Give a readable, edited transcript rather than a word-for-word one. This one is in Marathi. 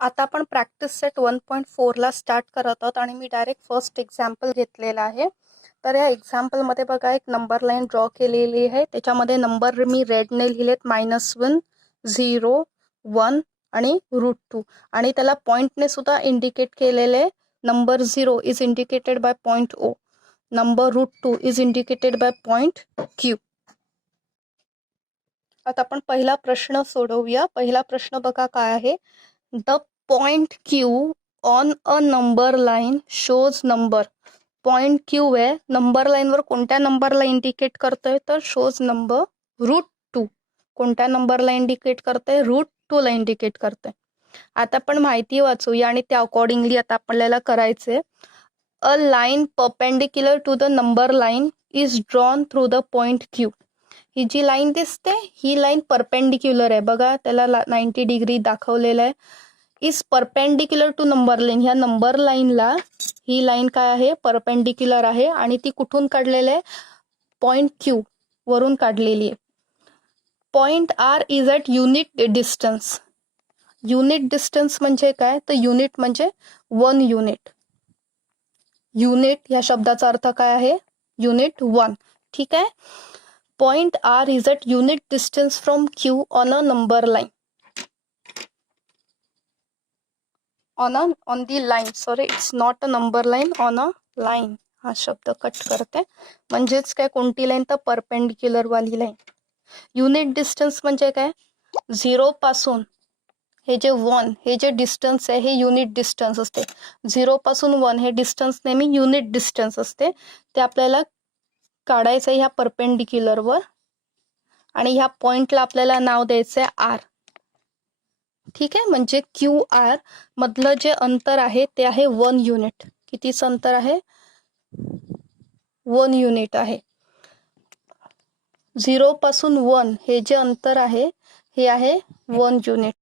आता आपण प्रॅक्टिस सेट 1.4 ला स्टार्ट करत आहोत आणि मी डायरेक्ट फर्स्ट एक्झाम्पल घेतलेला आहे. तर या एक्झाम्पलमध्ये बघा एक नंबर लाईन ड्रॉ केलेली आहे. त्याच्यामध्ये नंबर मी रेडने लिहिलेत -1, 0, 1 आणि √2 आणि त्याला पॉइंटने सुद्धा इंडिकेट केलेले. Number 0 is indicated by point O. Number √2 is indicated by point Q. आता आपण पहिला प्रश्न सोडवूया. पहिला प्रश्न बघा काय आहे. The point Q on a number line shows number. Point Q आहे, नंबर लाईनवर कोणत्या नंबरला इंडिकेट करतोय तर शोज नंबर √2. कोणत्या नंबरला इंडिकेट करतोय? √2 ला इंडिकेट करतोय. आता आपण माहिती वाचूया आणि त्या अकॉर्डिंगली आता आपल्याला करायचंय. A line perpendicular to the number line is drawn through the point Q. ही जी लाईन दिसते ही लाईन परपेंडिक्युलर आहे. बघा त्याला 90 डिग्री दाखवलेलं आहे. Is perpendicular to number line. ह्या नंबर लाईनला ही लाईन काय आहे? परपेंडिक्युलर आहे आणि ती कुठून काढलेली आहे? पॉइंट Q वरून काढलेली आहे. Point R is at unit distance. Unit distance म्हणजे काय? तर युनिट म्हणजे 1 युनिट. युनिट या शब्दाचा अर्थ काय आहे? युनिट 1. ठीक आहे. Point R is at unit distance from Q on a number line. On the line. Sorry, it's not a number line. On a line. हा शब्द कट करते. म्हणजेच काय? कोणती लाईन? तर परपेंडिक्युलर वाली लाईन. युनिट डिस्टन्स म्हणजे काय? 0 पासून हे जे 1 हे जे डिस्टन्स आहे हे युनिट डिस्टन्स असते. 0 पासून 1 हे डिस्टन्स नेहमी युनिट डिस्टन्स असते. ते आपल्याला काढायचं ह्या परपेंडिक्युलरवर आणि ह्या पॉइंटला आपल्याला नाव द्यायचं आहे R. ठीक आहे. म्हणजे QR मधलं जे अंतर आहे ते आहे 1 युनिट. कितीचं अंतर आहे? 1 युनिट आहे. 0 पासून 1 हे जे अंतर आहे हे आहे 1 युनिट.